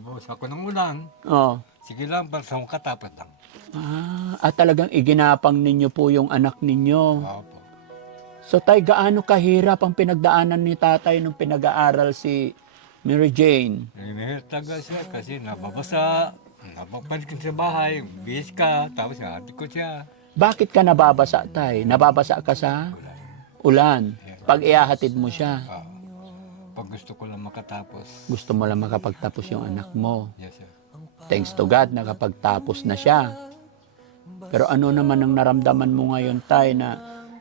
Buhos ako ng ulan. Oh. Sige lang, basta katapos lang. At talagang iginapang ninyo po yung anak ninyo. Opo. So tay, gaano kahirap ang pinagdaanan ni tatay nung pinag-aaral si Mary Jane? Nanginihit talaga siya kasi nababasa. Nababalik sa bahay. Bihis ka. Tapos hati ko siya. Bakit ka nababasa, tay? Nababasa ka sa ulan. Pag iahatid mo siya, Ah, pag gusto ko lang makatapos. gusto mo lang makapagtapos yung anak mo. Yes, sir. Thanks to God, nakapagtapos na siya. Pero ano naman ang naramdaman mo ngayon, tay, na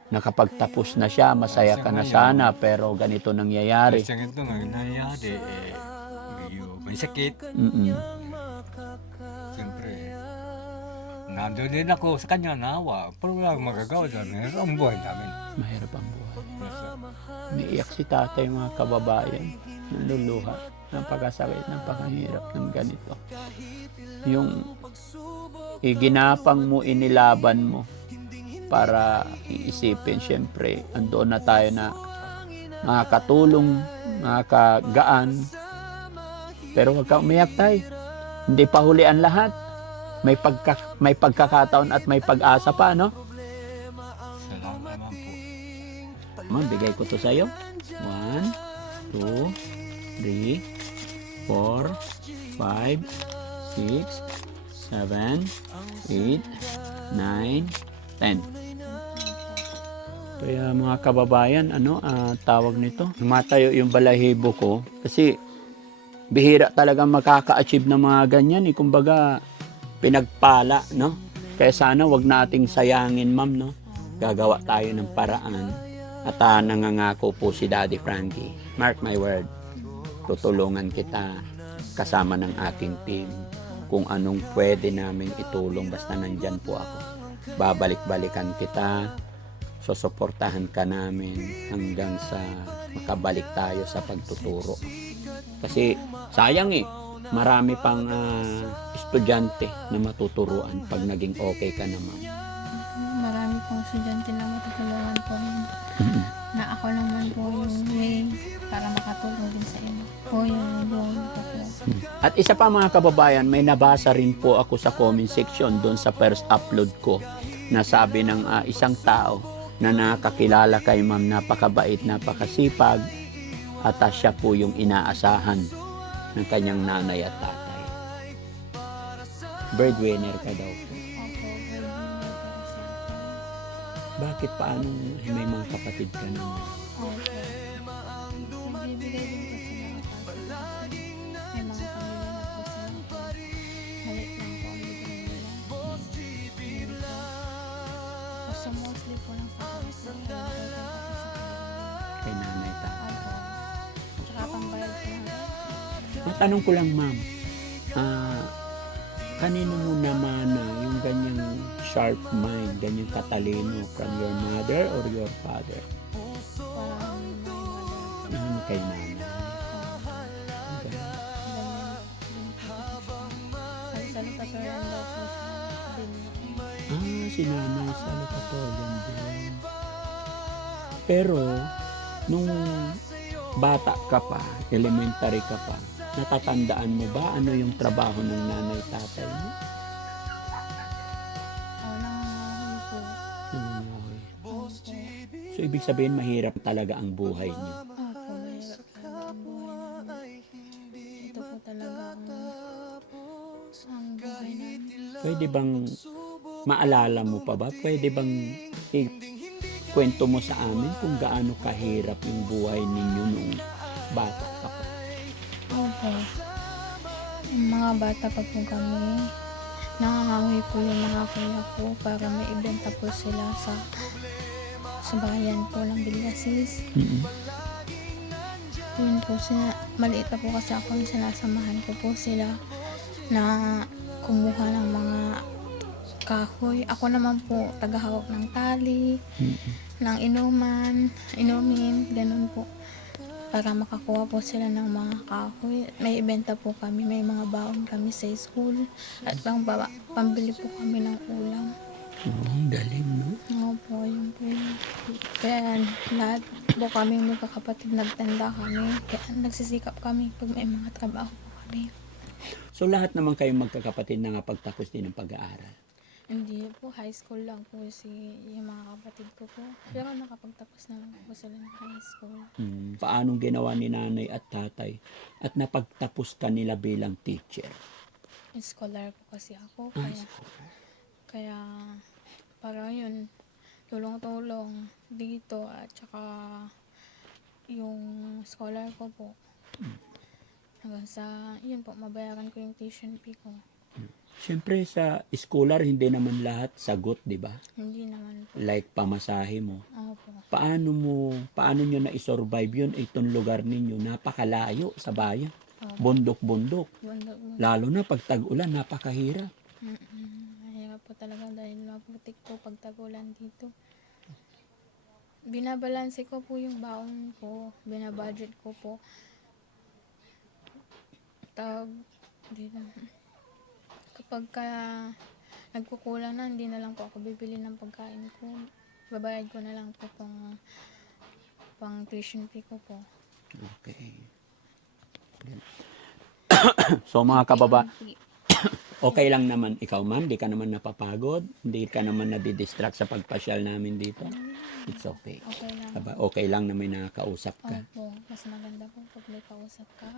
nakapagtapos na siya, masaya ka na sana, pero ganito nangyayari. Kasi ito nga nangyayari, medyo may sakit. Mm-mm. Siyempre, nandun din ako sa kanya, naawa. Pero wala akong magagawa dyan. Ang buhay namin. Mahirap ang buhay. Yes, sir. Umiiyak si tatay, mga kababayan. Naluluha. Napakasakit, napakahirap ng ganito. Yung iginapang mo, inilaban mo para iisipin, syempre, andoon na tayo na makakatulong, makakagaan. Pero huwag ka umiyak, tay. Hindi pa huli ang lahat. May pagkakataon at may pag-asa pa, no? Salamat naman po. Bigay ko to sa'yo. 1, 2, 3, 4, 5, 6, 7, 8, 9, 10. Kaya mga kababayan, tawag nito? Matayo yung balahibo ko kasi bihira talaga makaka-achieve ng mga ganyan. Kumbaga, pinagpala, no? Kaya sana wag nating sayangin, ma'am, no? Gagawa tayo ng paraan. At nangangako po si Daddy Frankie, mark my word, tutulungan kita kasama ng aking team kung anong pwede namin itulong, basta nandyan po ako. Babalik-balikan kita, susuportahan ka namin hanggang sa makabalik tayo sa pagtuturo. Kasi sayang marami pang estudyante na matuturuan pag naging okay ka naman. Marami pong estudyante na matutulungan po na ako naman po yung way para makatulong din sa inyo. Po yung goal ko po. At isa pa mga kababayan, may nabasa rin po ako sa comment section doon sa first upload ko na sabi ng isang tao na nakakilala kay ma'am, napakabait, napakasipag at siya po yung inaasahan ng kanyang nanay at tatay. Breadwinner ka daw po. Opo, way po kasi ako. Bakit paano may mga kapatid ka naman? Opo. Nagbibigay din po sila kapag may mga pamilya na po sila po. Maliit lang po ang bigay nila. Kasi mostly po lang sa kapatid. Kay nanay, tatay. Opo. Tsaka pambayad po na. Matanong ko lang, ma'am, kanino mo naman yung ganyang sharp mind, ganyang katalino, from your mother or your father? Parang may mga Kay nanay. salutatorian daw po din. Si nanay sa Lucatoyan din. Pero, nung bata ka pa, elementary ka pa, natatandaan mo ba ano yung trabaho ng nanay tatay mo? Nangangahoy po. Nangangahoy. Opo. So, ibig sabihin, mahirap talaga ang buhay niyo. Opo, mahirap talaga ang buhay namin. Ito po talaga ang buhay namin. Pwede bang maalala mo pa ba? Pwede bang kwento mo sa amin kung gaano kahirap yung buhay ninyo nung bata pa po? Opo. Yung mga bata pa po kami, nangangahoy po yung mga kuya ko para may ibenta po sila sa bayan po ng Villasis. Yun po, maliit pa po kasi ako, sinasamahan ko po sila na kumuha ng mga kahoy. Ako naman po, tagahawak ng tali, ng inumin, ganun po. Para makakuha po sila ng mga kahoy. May ibenta po kami, may mga baon kami sa school. At pambili po kami ng ulam. Ang galing, no? Opo, yun po yun. Kaya lahat po kami magkakapatid nagtanda kami. Kaya nagsisikap kami pag may mga trabaho po kami. So lahat naman kayong magkakapatid na pagtapos din ng pag-aaral. Hindi po, high school lang po yung mga kapatid ko po. Pero nakapagtapos na lang po sila ng high school. Paanong ginawa ni nanay at tatay at napagtapos ka nila bilang teacher? Scholar po kasi ako, Ah, kaya parang yun, tulong-tulong dito at saka yung scholar ko po. Hanggang sa, yun po, mabayaran ko yung tuition fee ko. Siyempre sa schooler hindi naman lahat sagot, di ba? Hindi naman po. Like pamasahe mo. Opo. Paano nyo na i-survive yun? Itong lugar ninyo, napakalayo sa bayan. Opo. Bundok-bundok. Bundok. Lalo na pag tag-ulan, napakahirap. Mahirap po talaga dahil maputik po pag tagulan dito. Binabalanse ko po yung baon ko. Binabudget ko po. Dito. Kapag nagkukulang na, hindi na lang po ako bibili ng pagkain ko. Babayad ko na lang po pang tuition fee ko po. Okay. So mga kababa, okay lang naman ikaw ma'am, di ka naman napapagod, hindi ka naman nadidistract sa pagpasyal namin dito. It's okay. Okay lang. Okay lang na may nakakausap ka. Opo, mas maganda po pag may kausap ka.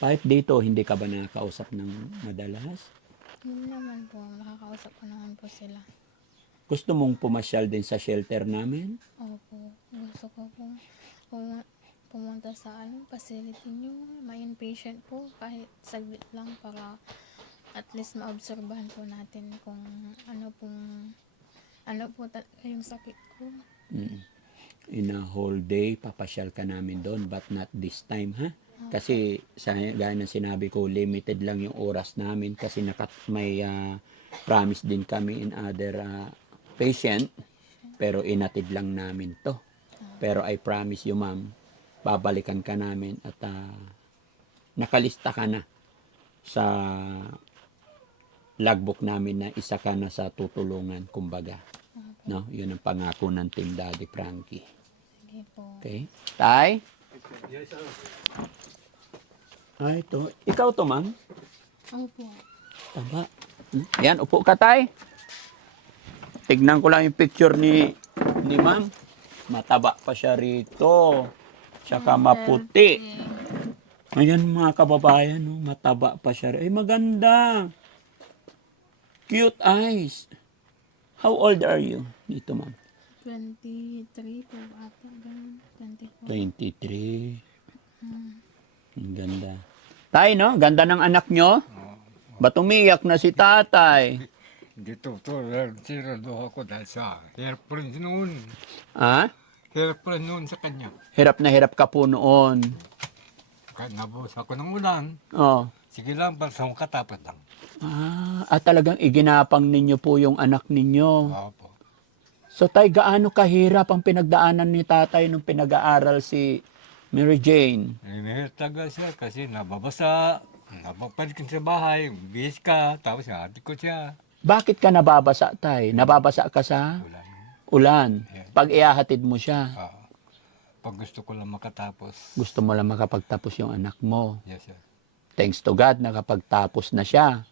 Kahit dito, hindi ka ba nakakausap ng madalas? Hindi naman po, makakausap ko naman po sila. Gusto mong pumasyal din sa shelter namin? Opo, gusto ko po pumunta sa facility nyo, may inpatient po, kahit saglit lang para at least maobserbahan po natin kung ano po yung sakit ko. In a whole day, papasyal ka namin doon, but not this time, ha? Kasi, gaya ng sinabi ko, limited lang yung oras namin kasi may promise din kami in other patient, pero inatid lang namin to. Pero I promise you, ma'am, babalikan ka namin at nakalista ka na sa logbook namin na isa ka na sa tutulungan, kumbaga. No? Yun ang pangako ng Team Daddy Frankie. Sige po. Okay? Tay? Ito. Ikaw to, ma'am? Opo. Tama. Yan, upo ka, tay. Tignan ko lang yung picture ni ma'am. Mataba pa siya rito. Tsaka maputi. Ayan mga kababayan, no? Mataba pa siya. Ay, maganda. Cute eyes. How old are you? Dito, ma'am. 23 po ata. 24. 23. Ang ganda. Tay, no? Ganda ng anak nyo. Ba't umiyak na si tatay? Dito, sirado ako dahil sa hirap pa rin noon. Ha? Hirap pa rin noon sa kanya. Hirap na hirap ka po noon. Kahit nabuhos ako ng ulan, Oh. sige lang, basta makatapos lang. At talagang iginapang ninyo po yung anak ninyo. Opo. So tay, gaano kahirap ang pinagdaanan ni tatay nung pinag-aaral si Mary Jane? Inihirap talaga siya kasi nababasa, nababalik sa bahay, bis ka, tapos hati ko siya. Bakit ka nababasa, tay? Nababasa ka sa Ulan. ulan. Yeah. Pag ihahatid mo siya, Pag gusto ko lang makatapos. gusto mo lang makapagtapos yung anak mo. Yes, sir. Thanks to God, nakapagtapos na siya.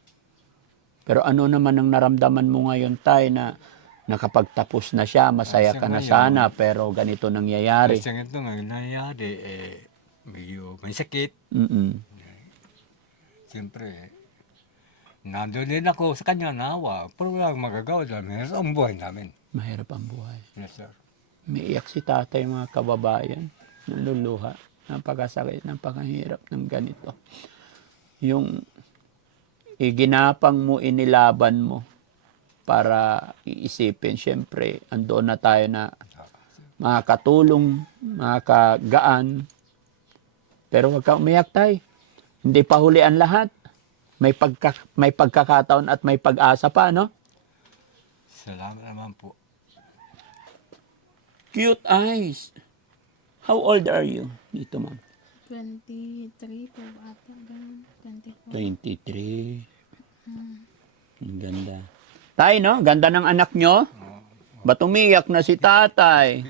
Pero ano naman ang naramdaman mo ngayon, tay, na nakapagtapos na siya, masaya ka na sana, pero ganito nangyayari. Kasi ito nga nangyayari, may sakit. Siyempre, nandun din ako sa kanya nawa, pero wala akong magagawa dahil ito ang buhay namin. Mahirap ang buhay. Yes, sir. Umiiyak si tatay, mga kababayan. Naluluha. Napakasakit, napakahirap ng ganito. Yung iginapang mo, inilaban mo para iisipin. Siyempre, andoon na tayo na makakatulong, makakagaan. Pero huwag ka umiyak, tay. Hindi pa huli ang lahat. May pagkakataon at may pag-asa pa, no? Salamat naman po. Cute eyes. How old are you? Dito, ma'am. 23 po ata. 24. 23. Ang ganda. Tay, no? Ganda ng anak nyo. Ba't umiyak na si tatay?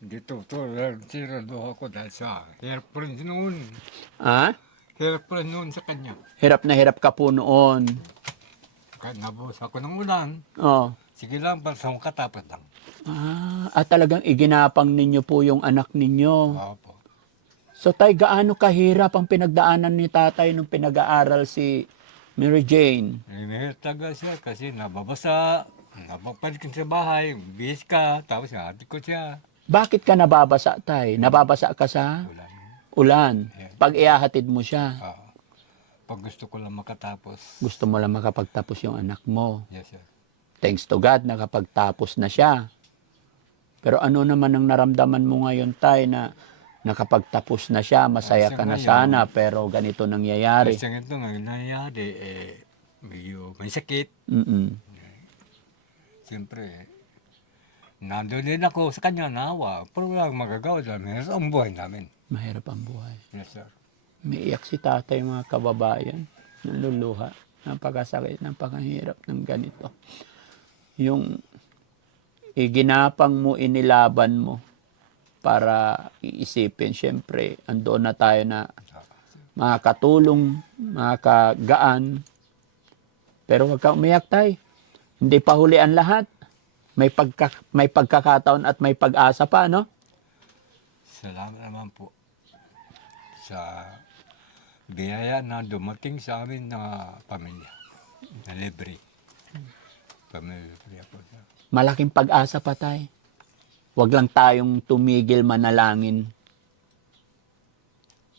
Dito, sirado ako dahil sa hirap pa rin noon. Ha? Hirap pa rin noon sa kanya. Hirap na hirap ka po noon. Kahit nabuhos ako ng ulan, Oh. sige lang, para sa katapos lang. At talagang iginapang ninyo po yung anak ninyo. Opo. So tay, gaano kahirap ang pinagdaanan ni tatay nung pinag-aaral si Mary Jane? Mahirap talaga siya kasi nababasa, napapalik sa bahay, bihis ka, tapos hati ko siya. Bakit ka nababasa, tay? Nababasa ka sa Ulan. ulan. Yeah. Pag ihahatid mo siya, Pag gusto ko lang makatapos. gusto mo lang makapagtapos yung anak mo. Yes, sir. Thanks to God, nakapagtapos na siya. Pero ano naman ang naramdaman mo ngayon, tay, na nakapagtapos na siya, masaya Sa ka na ngayon, sana, pero ganito nangyayari. Kasi ito nga nangyayari, medyo may sakit. Mm-mm. Siyempre, nandun din ako sa kanya nawa. Pero wala akong magagawa dahil sa ang buhay namin. Mahirap ang buhay. Yes, sir. Umiiyak si tatay, mga kababayan. Naluluha. Napakasakit, napakahirap ng ganito. Yung iginapang mo, inilaban mo para iisipin. Siyempre, andoon na tayo na makakatulong, makakagaan. Pero huwag kang umiyak, tay. Hindi pa huli ang lahat. May pagkakataon at may pag-asa pa, no? Salamat naman po sa biyaya na dumating sa amin na pamilya. Na libre. Pamilya po. Malaking pag-asa pa, tay. Huwag lang tayong tumigil manalangin.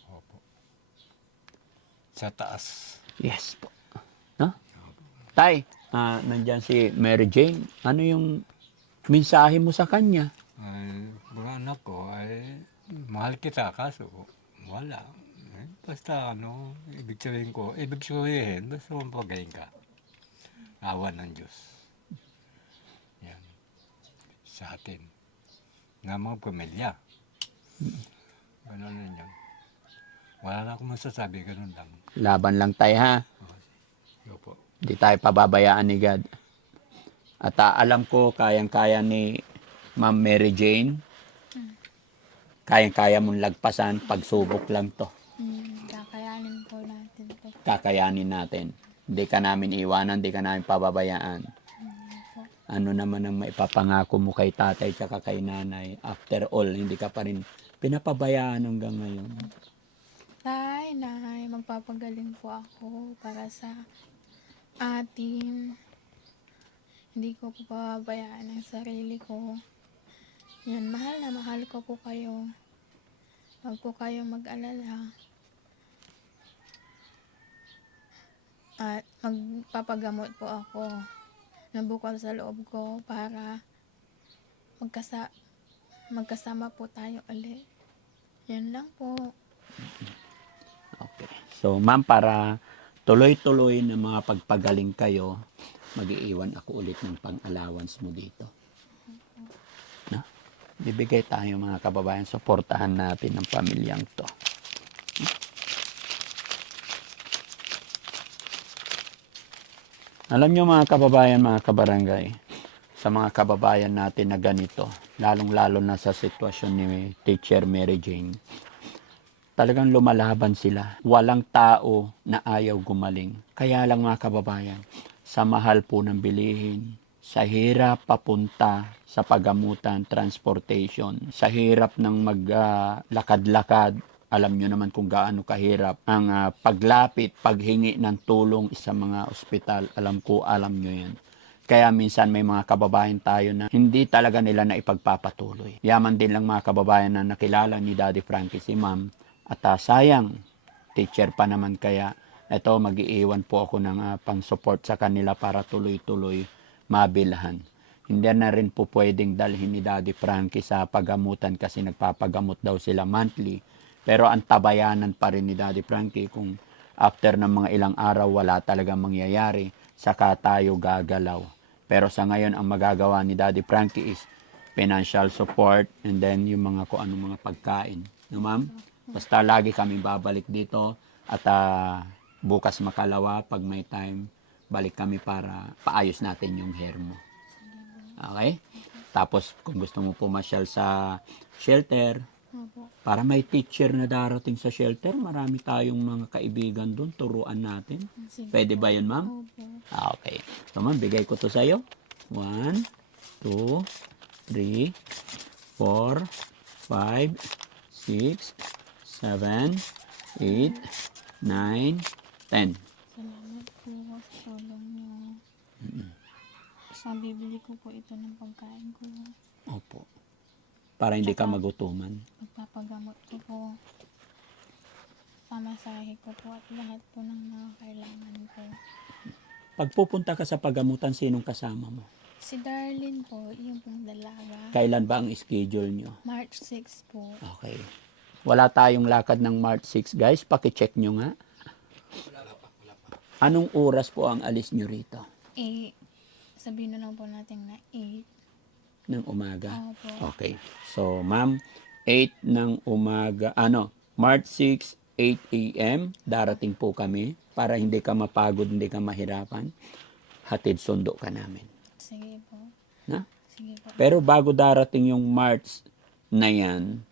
Opo. Sa taas. Yes po. No? Tay, nandyan si Mary Jane. Ano yung mensahe mo sa kanya? Ay, mga anak ko ay mahal kita kaso wala. Basta ibig sabihin, basta mapagaling ka. Awa ng Diyos. Yan. Sa atin. Nga mga pamilya. Ganun na yan. Wala na akong masasabi, ganun lang. Laban lang tayo, ha? Opo. Hindi tayo pababayaan ni God. At alam ko, kayang-kaya ni Ma'am Mary Jane. Kayang-kaya mong lagpasan, pagsubok lang to. Kakayanin po natin to. Kakayanin natin. Hindi ka namin iwanan, hindi ka namin pababayaan. Ano naman ang maipapangako mo kay tatay at kay nanay? After all, hindi ka pa rin pinapabayaan hanggang ngayon. Tay, nay, magpapagaling po ako para sa atin. Hindi ko po pababayaan ang sarili ko. Yan, mahal na mahal ko po kayo. Huwag po kayong mag-alala. At magpapagamot po ako na bukal sa loob ko para magkasama po tayo ulit. Yan lang po. Okay. So, ma'am, para tuloy-tuloy na mga pagpagaling kayo, mag-iiwan ako ulit ng pang-allowance mo dito. No? Bibigay tayo mga kababayan, suportahan natin ang pamilyang to. Alam nyo mga kababayan, mga kabarangay, sa mga kababayan natin na ganito, lalong-lalo na sa sitwasyon ni Teacher Mary Jane, talagang lumalaban sila. Walang tao na ayaw gumaling. Kaya lang mga kababayan, sa mahal po ng bilihin, sa hirap papunta sa pagamutan, transportation, sa hirap ng maglakad-lakad, alam nyo naman kung gaano kahirap ang paglapit, paghingi ng tulong sa mga ospital. Alam nyo yan. Kaya minsan may mga kababayan tayo na hindi talaga nila na ipagpapatuloy. Yaman din lang mga kababayan na nakilala ni Daddy Frankie si Ma'am. At sayang, teacher pa naman kaya ito mag-iiwan po ako ng pang-support sa kanila para tuloy-tuloy mabilhan. Hindi na rin po pwedeng dalhin ni Daddy Frankie sa pagamutan kasi nagpapagamot daw sila monthly. Pero ang tabayanan pa rin ni Daddy Frankie kung after ng mga ilang araw wala talagang mangyayari, saka tayo gagalaw. Pero sa ngayon ang magagawa ni Daddy Frankie is financial support and then yung mga kung anong mga pagkain. No, ma'am? Basta lagi kami babalik dito at bukas makalawa pag may time, balik kami para paayos natin yung hair mo. Okay? Tapos kung gusto mo pumasyal sa shelter, Opo. Para may teacher na darating sa shelter, marami tayong mga kaibigan doon, turuan natin. Sige Pwede po. ba yun, ma'am? Opo. Okay. So, ma'am, bigay ko to sa'yo. 1, 2, 3, 4, 5, 6, 7, 8, 9, 10. Salamat po sa tulong niyo. Mabibili ko po ito ng pagkain ko. Opo. Para hindi ka Tsaka- magutuman. Magpapagamot ko po. Pamasahe ko po at lahat po ng mga kailangan ko. Pag pupunta ka sa pagamutan, sinong kasama mo? Si Darlene po, yung pong dalaga. Kailan ba ang schedule nyo? March 6 po. Okay. Wala tayong lakad ng March 6, guys. Pakicheck nyo nga. Anong oras po ang alis nyo rito? Sabihin na lang po natin na 8. Ng umaga? Opo. Okay. So, ma'am, 8 ng umaga, March 6, 8 a.m., darating po kami para hindi ka mapagod, hindi ka mahirapan. Hatid sundo ka namin. Sige po. Na? Sige po. Pero bago darating yung March na yan,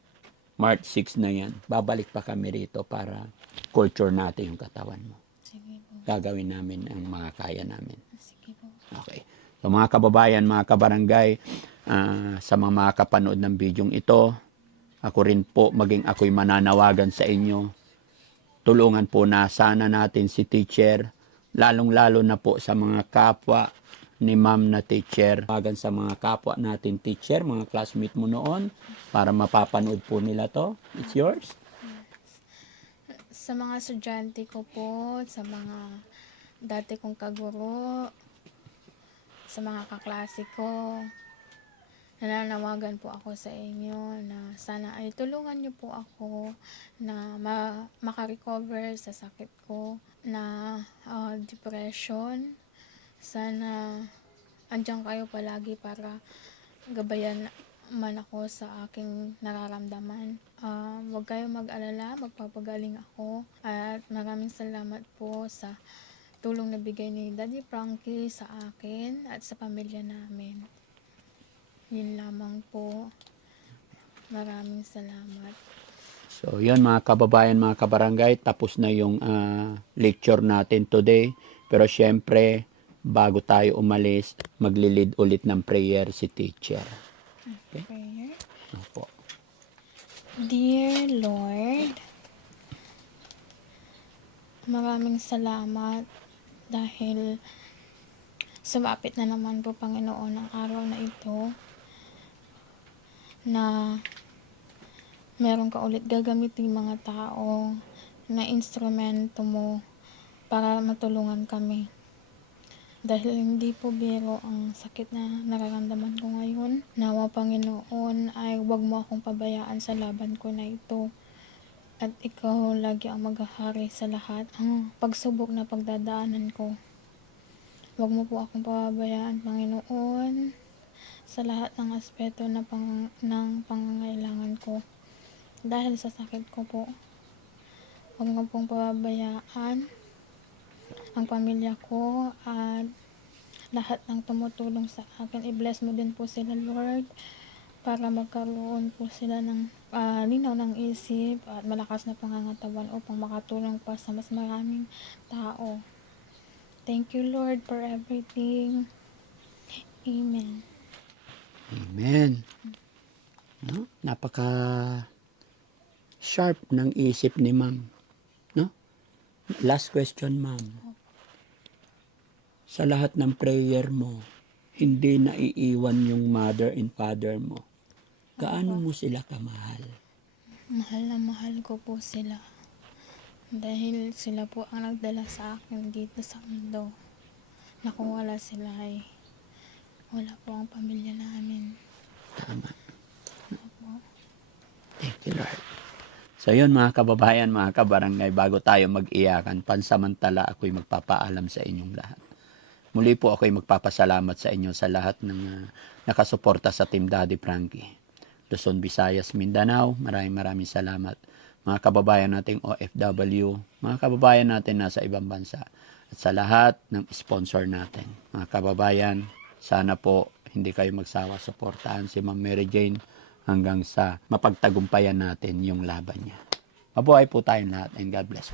March 6 na yan, babalik pa kami rito para culture natin yung katawan mo. Sige po. Gagawin namin ang mga kaya namin. Sige po. Okay. So mga kababayan, mga kabarangay, sa mga makakapanood ng bidyong ito, ako rin po, maging ako'y mananawagan sa inyo. Tulungan po na sana natin si teacher, lalong-lalo na po sa mga kapwa ni ma'am na teacher. Tawagan sa mga kapwa natin teacher, mga classmate mo noon, para mapapanood po nila to. It's yours. Sa mga estudyante ko po, sa mga dati kong kaguro, sa mga kaklase ko, nananawagan po ako sa inyo na sana ay tulungan niyo po ako na makarecover sa sakit ko na depression. Sana andyan kayo palagi para gabayan man ako sa aking nararamdaman. Huwag kayong mag-alala, magpapagaling ako. At maraming salamat po sa tulong na bigay ni Daddy Frankie sa akin at sa pamilya namin. Yun lamang po. Maraming salamat. So, yun mga kababayan, mga kabarangay, tapos na yung lecture natin today. Pero syempre, bago tayo umalis, maglilid ulit ng prayer si teacher. Prayer. Opo. Dear Lord, maraming salamat dahil sumapit na naman po, Panginoon, ang araw na ito na meron ka ulit gagamitin mga tao na instrumento mo para matulungan kami. Dahil hindi po biro ang sakit na nararamdaman ko ngayon. Nawa, Panginoon, ay huwag mo akong pabayaan sa laban ko na ito. At ikaw lagi ang maghahari sa lahat. Ang pagsubok na pagdadaanan ko. Huwag mo po akong pabayaan, Panginoon, sa lahat ng aspeto ng pangangailangan ko. Dahil sa sakit ko po, huwag mo pong pabayaan ang pamilya ko at lahat ng tumutulong sa akin. I-bless mo din po sila, Lord, para magkaroon po sila ng linaw ng isip at malakas na pangangatawan upang makatulong pa sa mas maraming tao. Thank you, Lord, for everything. Amen. Amen. No? Napaka sharp ng isip ni ma'am. No? Last question, ma'am. Sa lahat ng prayer mo, hindi naiiwan yung mother and father mo. Gaano mo sila kamahal? Mahal na mahal ko po sila. Dahil sila po ang nagdala sa akin dito sa mundo. Na kung wala sila ay wala po ang pamilya namin. Tama. Opo. Thank you, Lord. So yun mga kababayan, mga kabarangay, bago tayo mag-iyakan, pansamantala ako'y magpapaalam sa inyong lahat. Muli po ako'y magpapasalamat sa inyo sa lahat ng nakasuporta sa Team Daddy Frankie. Luzon, Visayas, Mindanao, maraming salamat. Mga kababayan nating OFW, mga kababayan natin nasa ibang bansa, at sa lahat ng sponsor natin. Mga kababayan, sana po hindi kayo magsawa suportahan si Ma'am Mary Jane hanggang sa mapagtagumpayan natin yung laban niya. Mabuhay po tayong lahat and God bless.